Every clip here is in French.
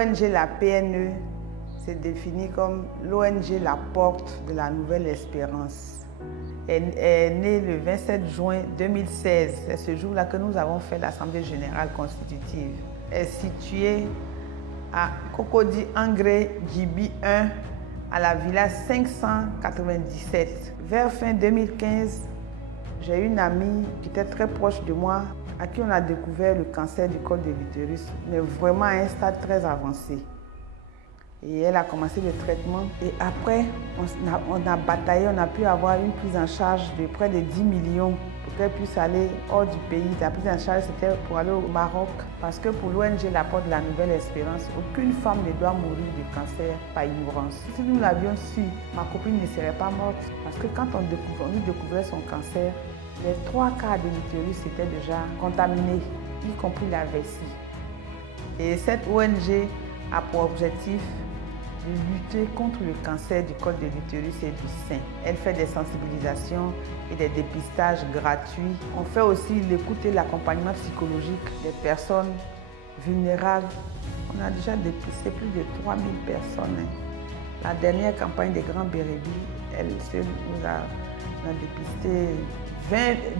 L'ONG La PNE s'est définie comme l'ONG La Porte de la Nouvelle Espérance. Elle est née le 27 juin 2016. C'est ce jour-là que nous avons fait l'Assemblée Générale Constitutive. Elle est située à Cocody Angré Djibi 1 à la Villa 597. Vers fin 2015, j'ai une amie qui était très proche de moi à qui on a découvert le cancer du col de l'utérus, mais vraiment à un stade très avancé. Et elle a commencé le traitement et après, on a bataillé, on a pu avoir une prise en charge de près de 10 millions pour qu'elle puisse aller hors du pays. La prise en charge, c'était pour aller au Maroc parce que pour l'ONG La Porte de la Nouvelle Espérance, aucune femme ne doit mourir de cancer par ignorance. Si nous l'avions su, ma copine ne serait pas morte parce que quand on nous découvrait son cancer, les 3 quarts de l'utérus étaient déjà contaminés, y compris la vessie. Et cette ONG a pour objectif de lutter contre le cancer du col de l'utérus et du sein. Elle fait des sensibilisations et des dépistages gratuits. On fait aussi l'écoute et l'accompagnement psychologique des personnes vulnérables. On a déjà dépisté plus de 3000 personnes. La dernière campagne des Grands Bérébis, elle nous a dépisté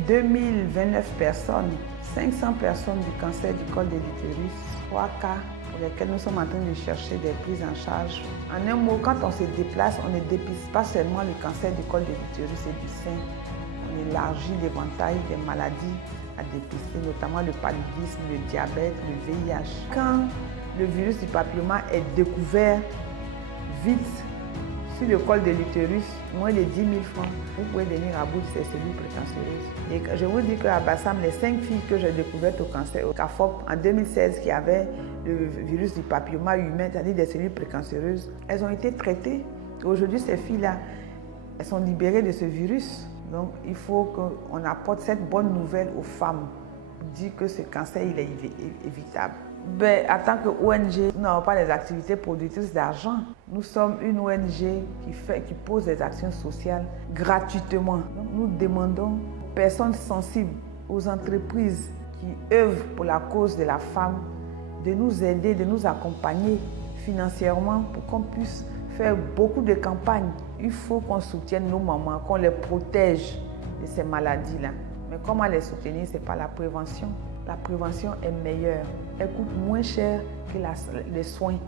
2029 personnes, 500 personnes du cancer du col de l'utérus, 3 cas pour lesquels nous sommes en train de chercher des prises en charge. En un mot, quand on se déplace, on ne dépiste pas seulement le cancer du col de l'utérus et du sein, on élargit l'éventail des maladies à dépister, notamment le paludisme, le diabète, le VIH. Quand le virus du papilloma est découvert vite sur le col de l'utérus, moins de 10 000 francs, vous pouvez venir à bout de ces cellules précancéreuses. Et je vous dis qu'à Bassam, les 5 filles que j'ai découvertes au cancer, au CAFOP, en 2016, qui avaient le virus du papilloma humain, c'est-à-dire des cellules précancéreuses, elles ont été traitées. Aujourd'hui, ces filles-là, elles sont libérées de ce virus. Donc, il faut qu'on apporte cette bonne nouvelle aux femmes, dire que ce cancer, il est évitable. En tant qu'ONG, nous n'avons pas des activités productrices d'argent. Nous sommes une ONG qui pose des actions sociales gratuitement. Donc, nous demandons aux personnes sensibles, aux entreprises qui œuvrent pour la cause de la femme, de nous aider, de nous accompagner financièrement pour qu'on puisse faire beaucoup de campagnes. Il faut qu'on soutienne nos mamans, qu'on les protège de ces maladies-là. Mais comment les soutenir? Ce n'est pas la prévention. La prévention est meilleure. Elle coûte moins cher que les soins.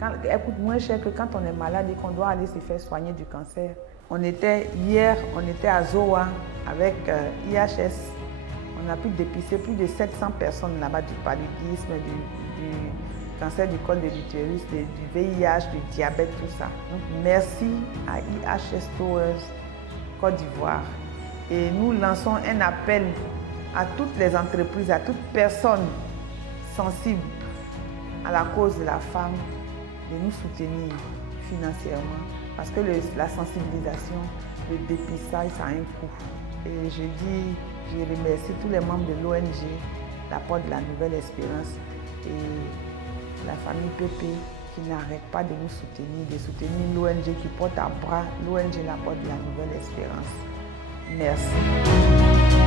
Elle coûte moins cher que quand on est malade et qu'on doit aller se faire soigner du cancer. Hier, on était à Zoa avec IHS. On a pu dépister plus de 700 personnes là-bas du paludisme, du cancer du col de l'utérus, du VIH, du diabète, tout ça. Donc, merci à IHS Towers Côte d'Ivoire. Et nous lançons un appel à toutes les entreprises, à toute personne sensible à la cause de la femme, de nous soutenir financièrement. Parce que la sensibilisation, le dépistage, ça a un coût. Et je remercie tous les membres de l'ONG, La Porte de la Nouvelle Espérance et la famille Pépé qui n'arrête pas de nous soutenir, de soutenir l'ONG qui porte à bras l'ONG La Porte de la Nouvelle Espérance. Merci.